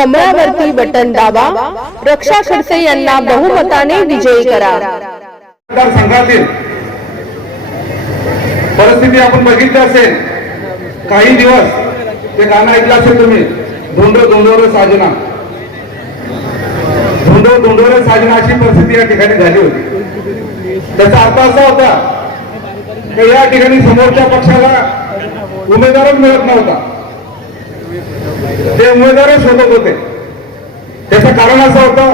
कमळावरती button दाबा. रक्षा खडसे यांना बहुमताने विजयी करा. संघातील परिस्थिती आपण बघितली असेल. काही दिवस ते गाणं ऐकलं असेल तुम्ही. धोंड धोंडोर साजना. धुंड धोंडोर साजना अशी परिस्थिती या ठिकाणी झाली होती. त्याचा अर्थ असा होता की या ठिकाणी समोरच्या पक्षाला उमेदवारच मिळत नव्हता. ते उमेदवारच शोधत होते. त्याचं कारण असं होतं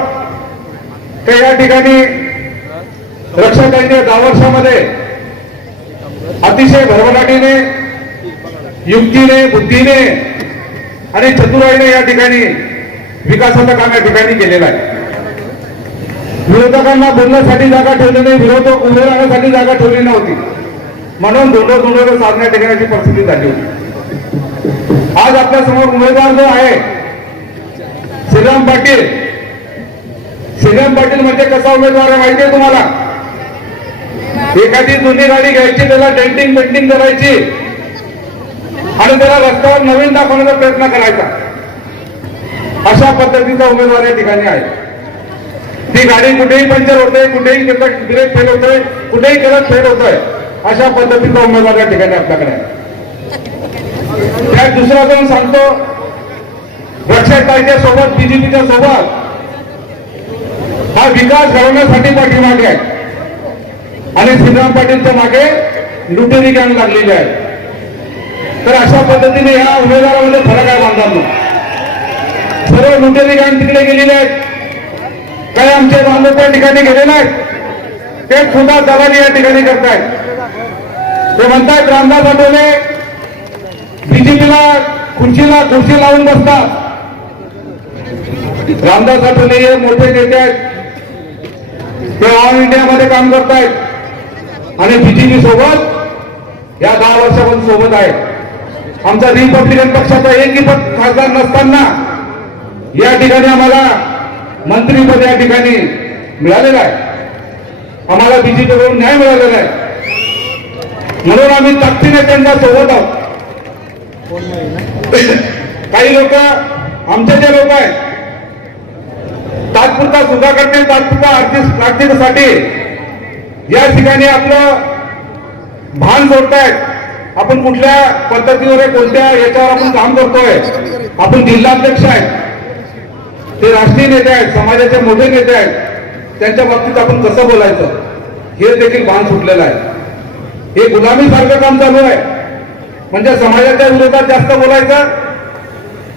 की या ठिकाणी रक्षकांनी दहा वर्षामध्ये अतिशय भरभराटीने युक्तीने बुद्धीने आणि चतुराईने या ठिकाणी विकासाचं काम या ठिकाणी केलेलं आहे. विरोधकांना बोलण्यासाठी जागा ठेवली नाही विरोधक उभे राहण्यासाठी जागा ठेवली नव्हती. म्हणून दोन दोन साधण्या ठिकाणाची परिस्थिती झाली होती. आज आपल्यासमोर उमेदवार जो आहे श्रीराम पाटील. श्रीराम पाटील म्हणजे कसा उमेदवार आहे माहिती आहे तुम्हाला? एखादी जुनी गाडी घ्यायची त्याला डेंटिंग पेंटिंग करायची. आणि त्याला रस्त्यावर नवीन दाखवण्याचा प्रयत्न करायचा. अशा पद्धतीचा उमेदवार या ठिकाणी आहे. ती गाडी कुठेही पंचर होते कुठेही त्याचा ब्रेक फेल होतोय कुठेही गलत फेल होतोय अशा पद्धतीचा उमेदवार या ठिकाणी आपल्याकडे आहे. त्यात दुसरं जाऊन सांगतो? रक्षक कायद्यासोबत बीजेपीच्या सोबत. हा विकास घडवण्यासाठी पाठीमागे आहे. आणि श्रीराम पाटीलच्या मागे लुटेरी गँग लागलेली आहे. तर अशा पद्धतीने या उमेदवारामध्ये फरक आहे बांधवांनो सर्व लुटेरी गँग तिकडे गेलेले आहेत. काही आमचे बांधव त्या ठिकाणी गेलेले आहेत ते खुदा दलाली या ठिकाणी करतायत. ते म्हणतायत रामदास आठवले बीजेपीला खुर्चीला खुर्ची लावून बसतात. रामदास आठवले हे मोठे नेते आहेत. ते ऑल इंडियामध्ये काम करतायत. आणि बीजेपी सोबत या दहा वर्षापासून सोबत आहे आमचा रिपब्लिकन पक्षाचा एकही पद खासदार नसताना या ठिकाणी आम्हाला मंत्रीपद या ठिकाणी मिळालेलं आहे. आम्हाला बीजेपीकडून न्याय मिळालेला आहे. म्हणून आम्ही ताकदीने त्यांच्यासोबत आहोत. काही लोक आमचे जे लोक आहेत. तात्पुरता सुद्धा करते तात्पुरता आर्थिक आर्थिकसाठी. या ठिकाणी आपलं भान सोडतायत आपण कुठल्या पद्धतीवर कोणत्या याच्यावर आपण काम करतोय आपण जिल्हाध्यक्ष आहेत. ते राष्ट्रीय नेते आहेत समाजाचे मोठे नेते आहेत. त्यांच्या बाबतीत आपण कसं बोलायचं? हे देखील भान सुटलेलं आहे. हे गुलामीसारखं काम चालू आहे. म्हणजे समाजाच्या विरोधात जास्त बोलायचं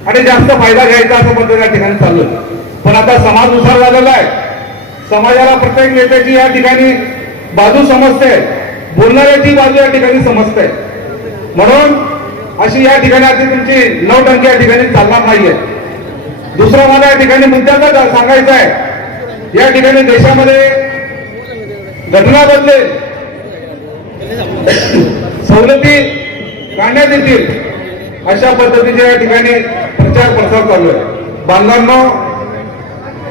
आणि जास्त फायदा घ्यायचा असं पद्धत या ठिकाणी चालू आहे. पण आता समाज उसार झालेला आहे. समाजाला प्रत्येक नेत्याची या ठिकाणी बाजू समजते. बोलणाऱ्याची बाजू या ठिकाणी समजते. म्हणून अशी या ठिकाणी आता तुमची नौटंकी या ठिकाणी चालणार नाहीये. दुसरा मला या ठिकाणी मुद्द्याचा सांगायचा आहे. या ठिकाणी देशामध्ये घटना बदलेल सवलती काढण्यात येतील. अशा पद्धतीच्या या ठिकाणी प्रचार प्रसार चालू आहे. बांधवांनो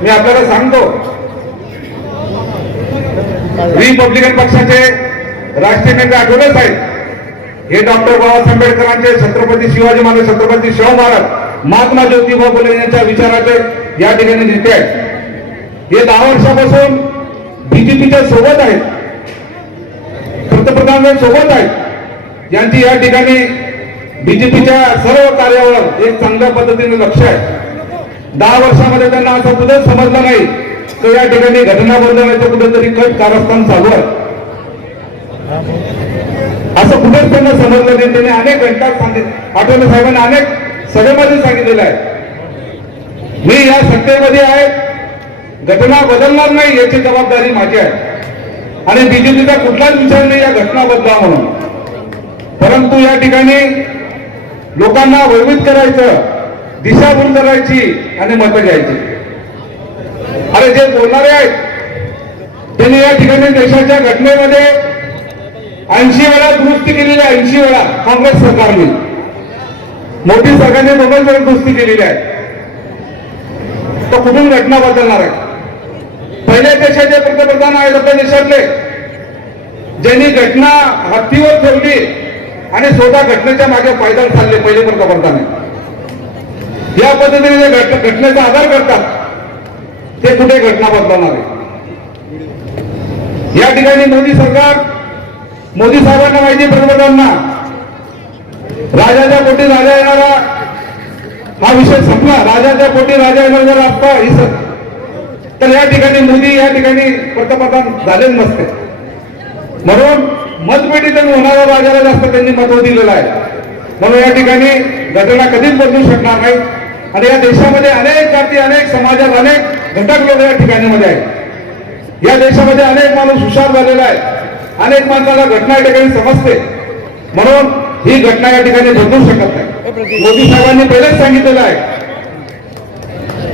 मी आपल्याला सांगतो रिपब्लिकन पक्षाचे राष्ट्रीय नेते आठवलेच आहेत. हे डॉक्टर बाबासाहेब आंबेडकरांचे छत्रपती शिवाजी महाराज छत्रपती शाहू महाराज महात्मा ज्योतिबा फुले यांच्या विचाराचे या ठिकाणी नेते आहेत. हे दहा वर्षापासून बीजेपीच्या सोबत आहेत. पंतप्रधान सोबत आहेत. यांची या ठिकाणी बीजेपीच्या सर्व कार्यावर एक चांगल्या पद्धतीने लक्ष आहे. दहा वर्षामध्ये त्यांना असं कुठेच समजलं नाही तर या ठिकाणी घटना बदलण्याचं कुठेतरी कट कारस्थान चालू आहे. असं कुठेच त्यांना समजलं नाही. त्यांनी अनेक घंटा सांगितले. आठवले साहेबांनी अनेक सभेमध्ये सांगितलेलं आहे. मी या सत्तेमध्ये आहे. घटना बदलणार नाही याची जबाबदारी माझी आहे. आणि बीजेपीचा कुठलाच विचार नाही या घटना बदला म्हणून. परंतु या ठिकाणी लोकांना वैविध करायचं दिशाभूल करायची आणि मतं घ्यायची. अरे जे बोलणारे आहेत त्यांनी या ठिकाणी देशाच्या घटनेमध्ये ऐंशी वेळा दुरुस्ती केलेली आहे ऐंशी वेळा. काँग्रेस सरकारने. मोदी सरकारने दोनच वेळा दुरुस्ती केलेली आहे. तो कुठून घटना बदलणार आहे? पहिल्या देशाचे पंतप्रधान आहेत आपल्या देशातले. ज्यांनी घटना हत्तीवर ठेवली आणि स्वतः घटनेच्या मागे पायदळ चालले पहिले पंतप्रधान आहे या पद्धतीने जे घटनेचा आधार करतात ते कुठे घटना बदलवणार आहे? या ठिकाणी मोदी सरकार मोदी साहेबांना माहिती आहे पंतप्रधानांना राजाच्या पोटी राजा येणारा हा विषय संपला. राजाच्या पोटी राजा येणार जर असता ही तर या ठिकाणी मोदी या ठिकाणी पंतप्रधान झाले नसते. म्हणून मतपेटीतून होणारा राजाला जास्त त्यांनी महत्त्व दिलेलं आहे. म्हणून या ठिकाणी घटना कधीच बदलू शकणार नाही. आणि या देशामध्ये अनेक जाती अनेक समाजात अनेक घटक लोक या ठिकाणी मध्ये आहेत. या देशामध्ये अनेक माणूस हुशार झालेला आहे. अनेक माणसाला घटना या ठिकाणी समजते. म्हणून ही घटना या ठिकाणी बदलू शकत नाही. मोदी साहेबांनी पहिलेच सांगितलेलं आहे.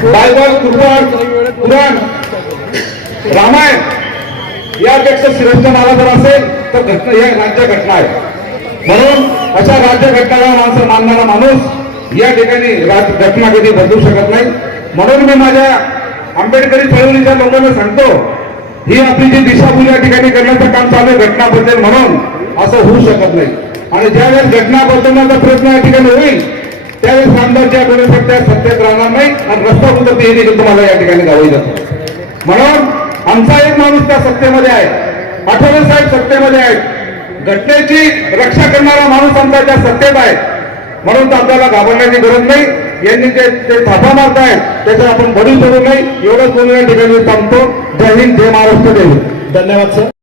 बायबल कुर्बान पुराण रामायण यापेक्षा श्रेष्ठ मला जर असेल तर घटना या राज्य घटना आहे. म्हणून अशा राज्य घटनाला माणसं मानणारा माणूस या ठिकाणी घटना कधी बदलू शकत नाही. म्हणून मी माझ्या आंबेडकरी चळवळीच्या लोकांना सांगतो ही आपली जी दिशाभूल या ठिकाणी करण्याचं काम चालू आहे घटना बदलेल म्हणून असं होऊ शकत नाही. आणि ज्यावेळेस घटना बदलण्याचा प्रयत्न या ठिकाणी होईल त्यावेळेस आमदार ज्या बोलू त्या सत्तेत राहणार नाही आणि रस्ता कुठं ते देखील तुम्हाला या ठिकाणी जावं जातो म्हणून आमचा एक माणूस त्या सत्तेमध्ये आहे. आठवले साहेब सत्तेमध्ये आहेत. घटनेची रक्षा करणारा माणूस आमचा त्या सत्तेत आहे. म्हणून तर आपल्याला घाबरण्याची गरज नाही. यांनी जे ते थापा मारतायत त्याच्यात आपण बळी पडू नाही एवढंच बोलून या ठिकाणी थांबतो. जय हिंद जय महाराष्ट्र जय धन्यवाद सर.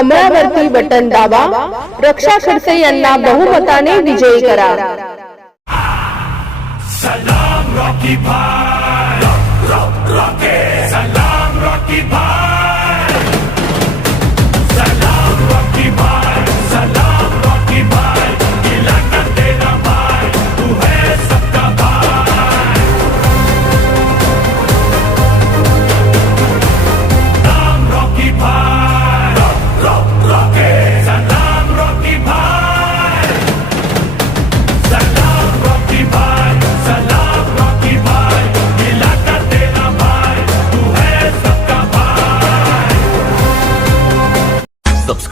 कमळावरती बटन दाबा रक्षा खडसे यांना बहुमताने विजयी करा Salam Rocky Bhai Rock, rock, Rocky Salam Rocky Bhai Salam Rocky